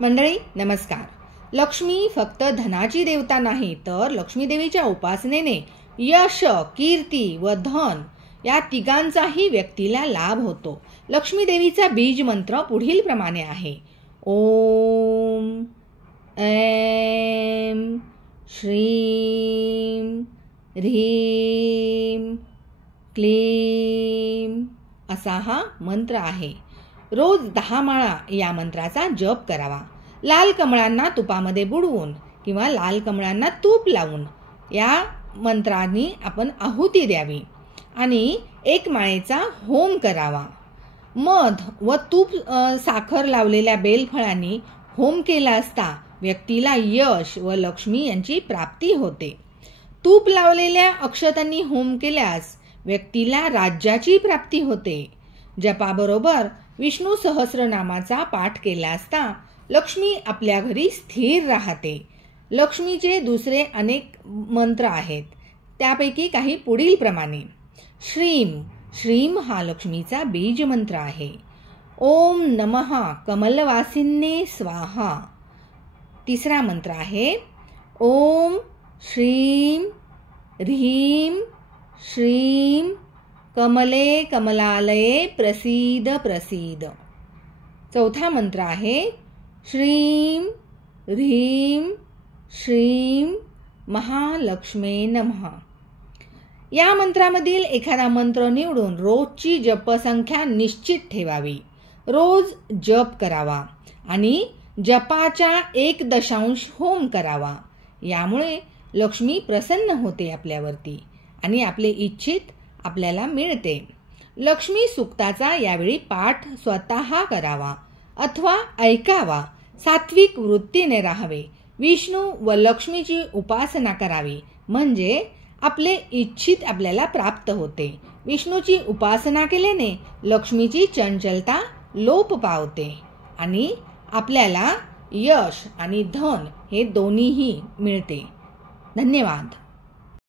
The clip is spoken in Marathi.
मंडळी नमस्कार. लक्ष्मी फक्त धनाची देवता नाही, तर लक्ष्मी देवीच्या उपासनेने यश, कीर्ती व धन या तिघांचाही व्यक्तीला लाभ होतो. लक्ष्मी देवीचा बीज मंत्र पुढील प्रमाणे आहे. ओम ऐं श्रीं ह्रीं क्लीं असा हा मंत्र आहे. रोज 10 माळा या मंत्राचा जप करावा. लाल कमळांना तुपामध्ये बुडवून किंवा लाल कमळांना तूप लावून या मंत्रांनी आपण आहुती द्यावी आणि 1 माळेचा होम करावा. मध व तूप साखर लावलेल्या बेलफळांनी होम केला असता व्यक्तीला यश व लक्ष्मी यांची प्राप्ती होते. तूप लावलेल्या अक्षतांनी होम केल्यास व्यक्तीला राज्याची प्राप्ती होते. जपाबरोबर विष्णू सहस्रनामाचा पाठ केला असता लक्ष्मी आपल्या घरी स्थिर राहते. लक्ष्मीचे दुसरे अनेक मंत्र आहेत, त्यापैकी काही पुढील प्रमाणे. श्रीम श्रीम हा लक्ष्मीचा बीज मंत्र आहे. ओम नमः कमलवासिन्ये स्वाहा. तिसरा मंत्र आहे ओम श्रीं ह्रीं श्रीं कमले कमलालये प्रसीद प्रसीद. चौथा मंत्र आहे श्रीं ह्रीं श्रीं महालक्ष्मे नमः. या मंत्रामधील एखादा मंत्र निवडून रोजची जपसंख्या निश्चित ठेवावी. रोज जप करावा आणि जपाच्या 1 होम करावा. यामुळे लक्ष्मी प्रसन्न होते आपल्यावरती आणि आपले इच्छित आपल्याला मिळते. लक्ष्मी सुक्ताचा यावेळी पाठ स्वतः करावा अथवा ऐकावा. सात्विक वृत्तीने राहावे. विष्णू व लक्ष्मीची उपासना करावी, म्हणजे आपले इच्छित आपल्याला प्राप्त होते. विष्णूची उपासना केल्याने लक्ष्मीची चंचलता लोप पावते आणि आपल्याला यश आणि धन हे दोन्हीही मिळते. धन्यवाद.